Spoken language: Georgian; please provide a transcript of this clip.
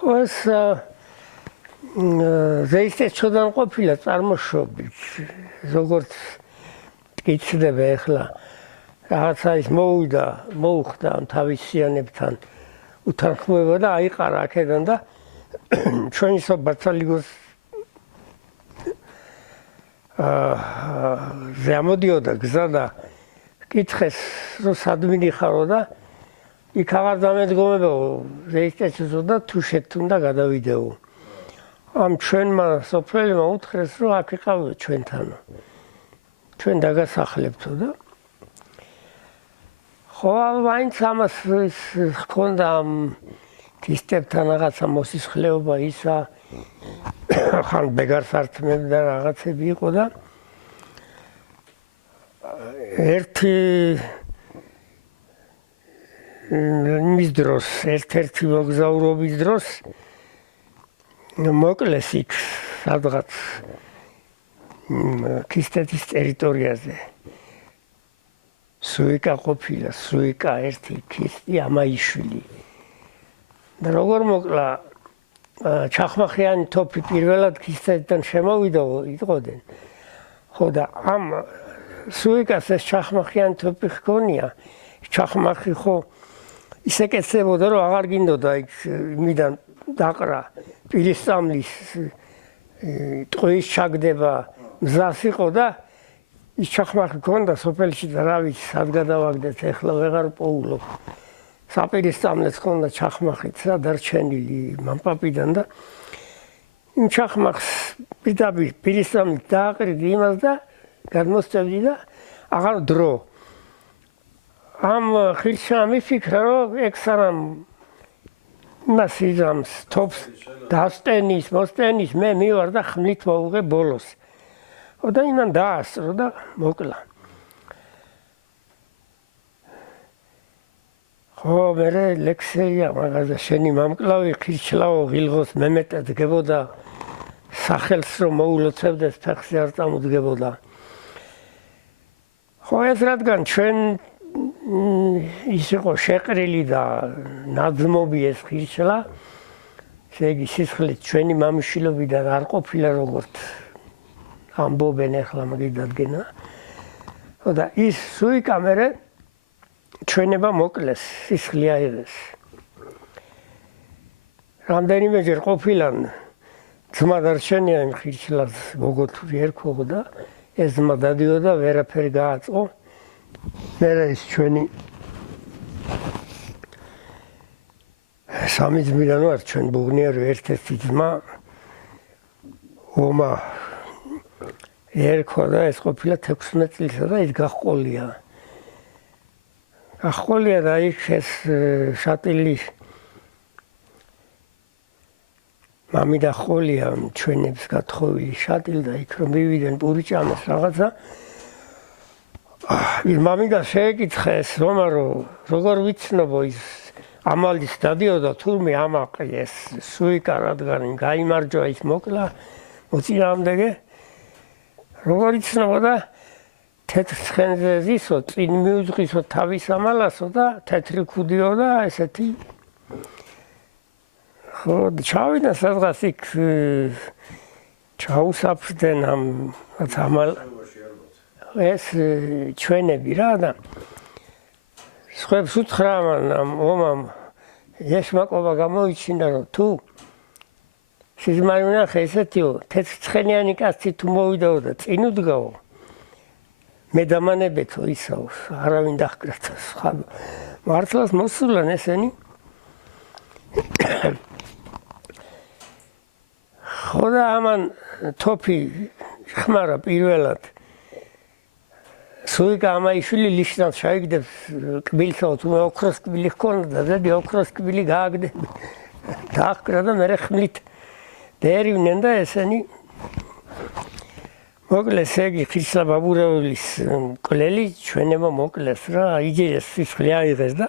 ხო ეს ზეისტეჩოდან ყოფილა წარმოშობით როგორც მტკიცდება ახლა რაღაცა ის მოუხდა თავისიანებთან უთანხმოება და აიყარა აქედან და ჩვენი საბათალიგოს ზემოდიოდა გზა და კითხეს რომ სად მინიხარო და იქ აღარ დამედგომებაო ზეისტეჩოდან და თუ შეთუნდა გადავიდეო ამ ჩვენმა სოფელმა უთხრეს რომ აქ იყავდეთ ჩვენთანო ჩვენ დაგასახლებთო და ხო მაინც ამას ჰქონდა ამ ქისტებთან რაღაცა მოსისხლეობა ისა ხან ბეგარს ართმევდა რაღაცები იყო და მის დროს ერთ-ერთი მოგზაურობის დროს მოკლეს იქ სადღაც ქისტეთის ტერიტორიაზე სუიკა ყოფილა სუიკა ერთი ქისტი ამაიშვილი და როგორ მოკლა ჩახმახიანი თოფი პირველად ქისტეთიდან შემოვიდა იყოდნენ ხო და ამ სუიკას ეს ჩახმახიანი თოფი ჰქონია ჩახმახი ხო ისე კეცებოდა რომ აღარ გინდოდა იქ იმიდან დაყრა პირისწამლის ტყუის ჩაგდება მზას იყო და ის ჩახმახი ჰქონდა სოფელში და რა ვიცი სად გადავაგდეთ ეხლა ვეღარ პოულობ საპირისწამლეც ჰქონდა ჩახმახით სადარჩენილი მამპაპიდან და იმ ჩახმახს პირდაპირ პირისწამლით დააყრიდი იმას და გადმოსწევდი და აღარ დრო ამ ხილშა მიფიქრა რომ ეგ სანამ მას იზამს თოფს დასტენის მოსტენის მე მივარ და ხმლით მოვუღე ბოლოს და იმან დაასწრო და მოკლა ხო მე ლექსეია მაგაზე შენი მამკლავი ხილშლაო ღილღოს მემეტად დგებოდა სახელს რომ მოულოცებდეს ფეხზე არ წამოდგებოდა ხო ეს რადგან ჩვენ ის იყო შეყრილი და ნაძმობი ეს ხილშლა ესე იგი სისხლით ჩვენი მამიშვილობიდან არ ყოფილა როგორც ამბობენ ახლა მაგის დადგენა ხო და ის სუიკა მერე ჩვენება მოკლეს სისხლი აიღეს რამდენიმეჯერ ყოფილან ძმა დარჩენია იმ ხილშლას ბოგოთური ერქვა და ეს ძმა დადიოდა ვერაფერი გააწყო მერე ის ჩვენი სამი ძმიდან ვარ ჩვენ ბუღნიერი ერთ-ერთი ძმა ომა ერქვა და ეს ყოფილა 16 წლისა და ის გაჰყოლია და იქ ეს შატილი მამი და ხოლია ჩვენებს გათხოვილი შატილი და იქ რომ მივიდნენ პურიჭამეს რაღაცა მამი და შეეკითხა ეს რომარო როგორ ვიცნობო ის ამალის დადიოდა თურმე ამაყი ეს სუიკა რადგან გაიმარჯვა ის მოკლა მოწინააღმდეგე როგორ იცნობო და თეთრ ცხენზე ზისო წინ მიუძღისო თავის ამალასო და თეთრი ქუდიო და ესეთი ხო ჩავიდა სადღაც იქ ჩაუსაფრდნენ ამ ამალ ეს ჩვენები რა და სხვებს უთხრა ამ ომამ ესმაკობა გამოიჩინა რომ თუ სიზმარი ნახე ესეთიო თეთრცხენიანი კაცი თუ მოვიდაო და წინ უდგაო მე დამანებეთო ისაო არავინ დაჰკრათა სხვა მართლაც მოსულან ესენი ხო და ამან თოფი ხმარა პირველად სუიკა ამაიშვილი ნიშნავს შეიგდებს კბილსო თუ ოქროს კბილი ჰქონდა და ზედი ოქროს კბილი გააგდები დაჰკრა და მერე ხმლით დერივნენ და ესენი მოკლეს ეგი ხილშლა ბაბურეულის მკვლელი ჩვენება მოკლეს რა იგი ეს სისხლი აიღეს და